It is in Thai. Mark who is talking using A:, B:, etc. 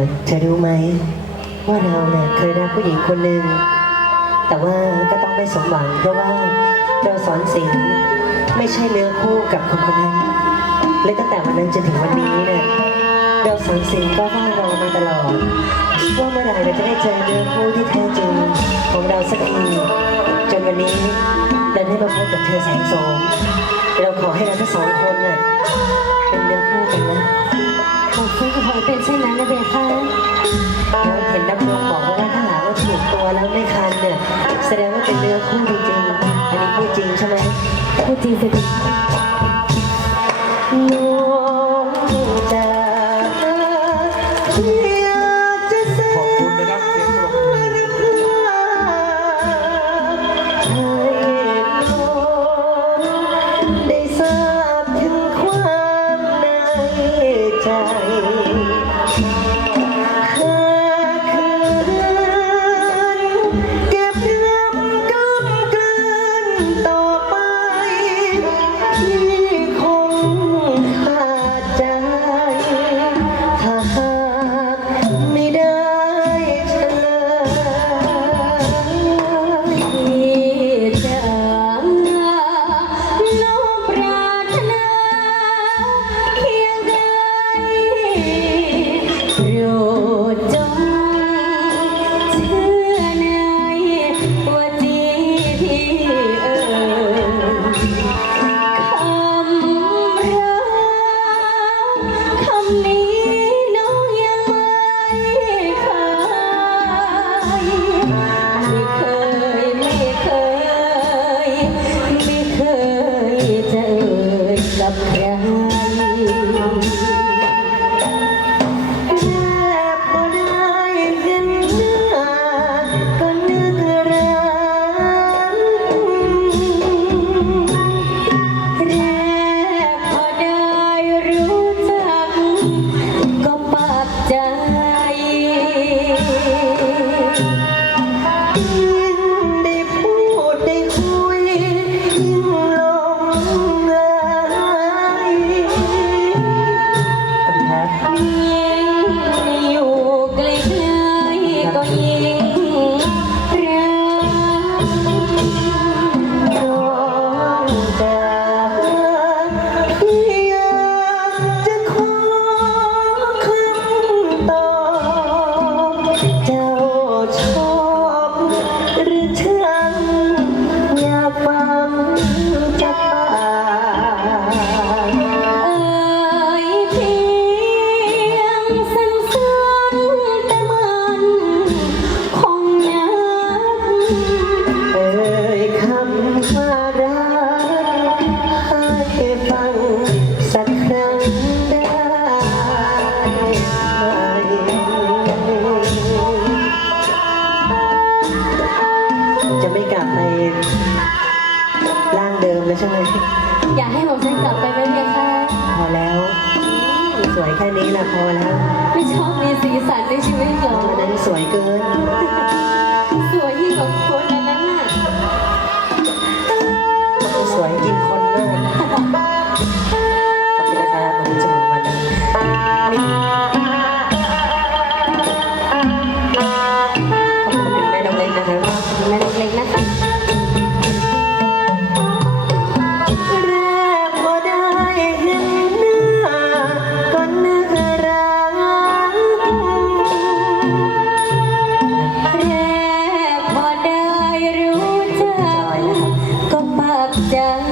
A: อเธอรู้ไหม ว่าเราเนี่ยเคยรักผู้หญิงคนหนึ่ง แต่ว่าก็ต้องไม่สมหวังเพราะว่าเราสอนสิ่งไม่ใช่เนื้อคู่กับคนคนนั้นและตั้งแต่วันนั้นจนถึงวันนี้เนี่ยเราสอนสิลก็เฝ้ารอมาตลอดว่าเมื่อไหร่เราจะได้เจอเนื้อคู่ที่แท้จริงของเราสักทีจนวันนี้เราได้มาพบกับเธอแสงโสมเราขอให้เราทั้งสองคนเนี่ยเป็นเนื้อคู่กันนะ
B: ขอบคุณขอ
A: ให้เป็
C: นเช่น Oh. าย
A: 저ี้ละ
C: พ
A: อแล้ว ไม่
C: ชอบมีสีสันในชีวิตเหรอ
A: วันนั้นสวยเกิน
C: สวยยิ่งกว่าคน จาก